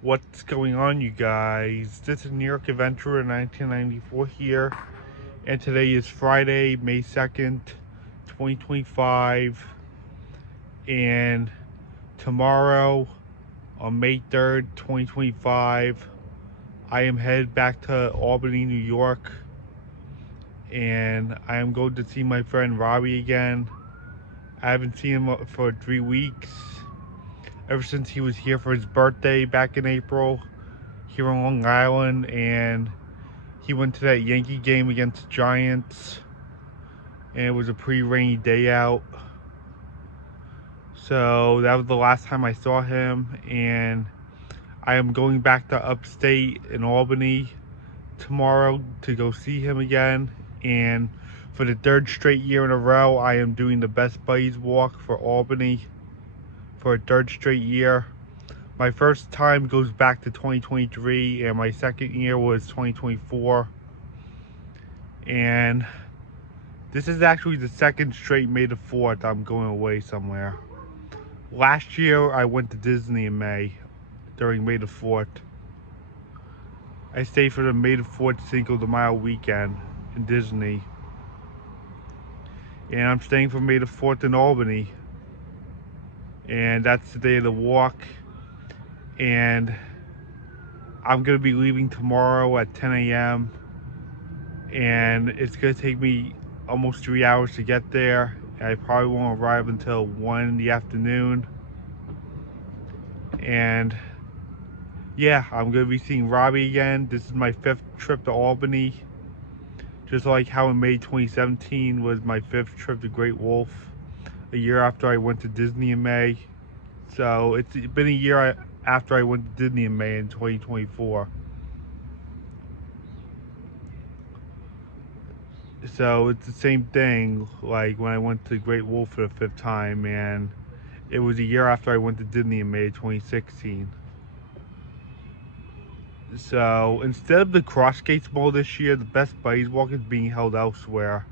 What's going on, you guys? This is New York Adventurer 1994 here, and today is Friday, May 2nd, 2025, and tomorrow, on May 3rd, 2025, I am headed back to Albany, New York, and I am going to see my friend Robby again. I haven't seen him for 3 weeks, ever since he was here for his birthday back in April, here on Long Island, and he went to that Yankee game against the Giants, and it was a pretty rainy day out. So that was the last time I saw him, and I am going back to upstate in Albany tomorrow to go see him again. And for the third straight year in a row, I am doing the Best Buddies Walk for Albany for a third straight year. My first time goes back to 2023, and my second year was 2024. And this is actually the second straight May the 4th I'm going away somewhere. Last year I went to Disney in May, during May the 4th. I stayed for the May the 4th Cinco de Mayo weekend in Disney. And I'm staying for May the 4th in Albany. And that's the day of the walk. And I'm going to be leaving tomorrow at 10 a.m. And it's going to take me almost 3 hours to get there. I probably won't arrive until 1 in the afternoon. And yeah, I'm going to be seeing Robby again. This is my 5th trip to Albany. Just like how in May 2017 was my 5th trip to Great Wolf, a year after I went to Disney in May. So it's been a year after I went to Disney in May in 2024. So it's the same thing like when I went to Great Wolf for the 5th time, and it was a year after I went to Disney in May 2016. So instead of the Crossgates Bowl this year, the Best Buddies Walk is being held elsewhere.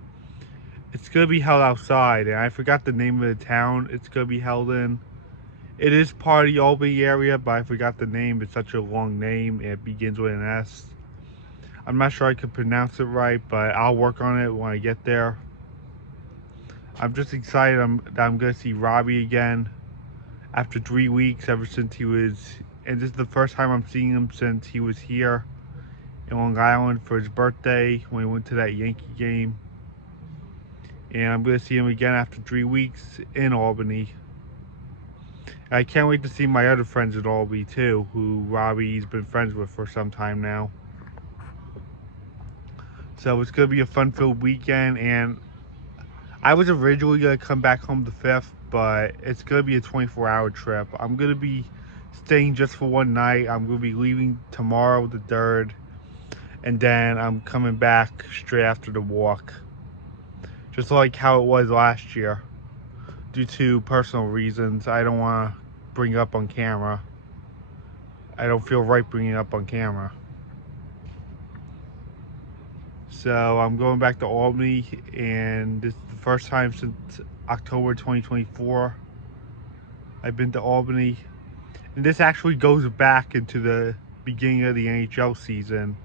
It's going to be held outside, and I forgot the name of the town it's going to be held in. It is part of the Albany area, but I forgot the name. It's such a long name, and it begins with an S. I'm not sure I can pronounce it right, but I'll work on it when I get there. I'm just excited that I'm going to see Robby again after 3 weeks, ever since he was, and this is the first time I'm seeing him since he was here in Long Island for his birthday when he went to that Yankee game. And I'm going to see him again after 3 weeks in Albany. I can't wait to see my other friends in Albany too, who Robby's been friends with for some time now. So it's going to be a fun-filled weekend, and I was originally going to come back home the 5th, but it's going to be a 24-hour trip. I'm going to be staying just for one night. I'm going to be leaving tomorrow the 3rd, and then I'm coming back straight after the walk. Just like how it was last year. Due to personal reasons, I don't want to bring it up on camera. I don't feel right bringing it up on camera. So I'm going back to Albany, and this is the first time since October 2024 I've been to Albany. And this actually goes back into the beginning of the NHL season.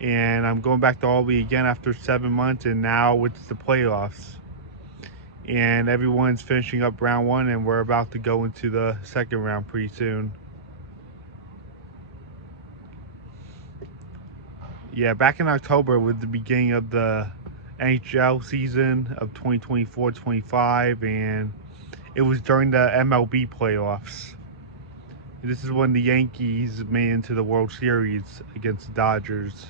And I'm going back to Albany again after 7 months, and now it's the playoffs. And everyone's finishing up round 1, and we're about to go into the second round pretty soon. Yeah, back in October was the beginning of the NHL season of 2024-25, and it was during the MLB playoffs. This is when the Yankees made it into the World Series against the Dodgers.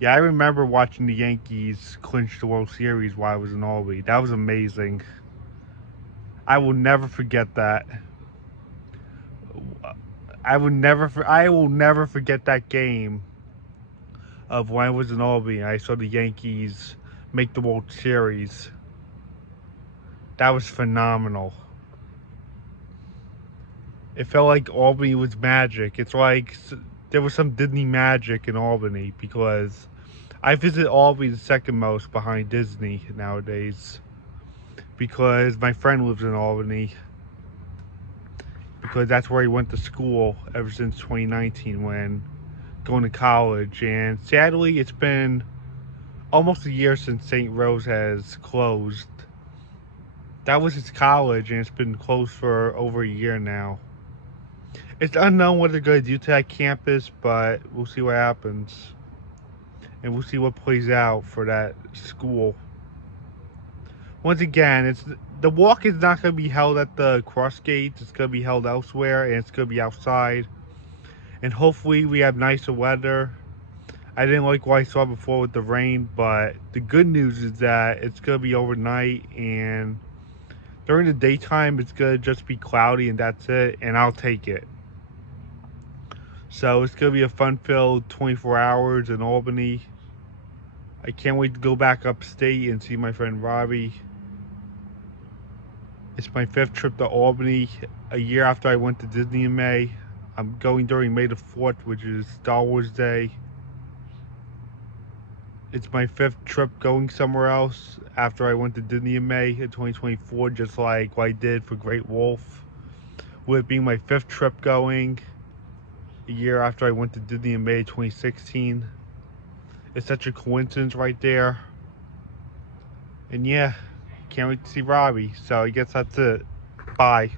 Yeah, I remember watching the Yankees clinch the World Series while I was in Albany. That was amazing. I will never forget that. I will never forget that game of when I was in Albany. I saw the Yankees make the World Series. That was phenomenal. It felt like Albany was magic. It's like there was some Disney magic in Albany, because I visit Albany the second most behind Disney nowadays, because my friend lives in Albany. because that's where he went to school ever since 2019 when going to college. And sadly, it's been almost a year since St. Rose has closed. That was his college, and it's been closed for over a year now. It's unknown what they're going to do to that campus, but we'll see what happens. And we'll see what plays out for that school. Once again, the walk is not going to be held at the cross gates. It's going to be held elsewhere, and it's going to be outside. And hopefully we have nicer weather. I didn't like what I saw before with the rain, but the good news is that it's going to be overnight, and during the daytime it's going to just be cloudy, and that's it, and I'll take it. So it's going to be a fun-filled 24 hours in Albany. I can't wait to go back upstate and see my friend Robby. It's my 5th trip to Albany, a year after I went to Disney in May. I'm going during May the 4th, which is Star Wars Day. It's my 5th trip going somewhere else after I went to Disney in May in 2024, just like what I did for Great Wolf. With it being my 5th trip going, a year after I went to Disney in May 2016. It's such a coincidence right there. And yeah, can't wait to see Robby. So I guess that's it. Bye.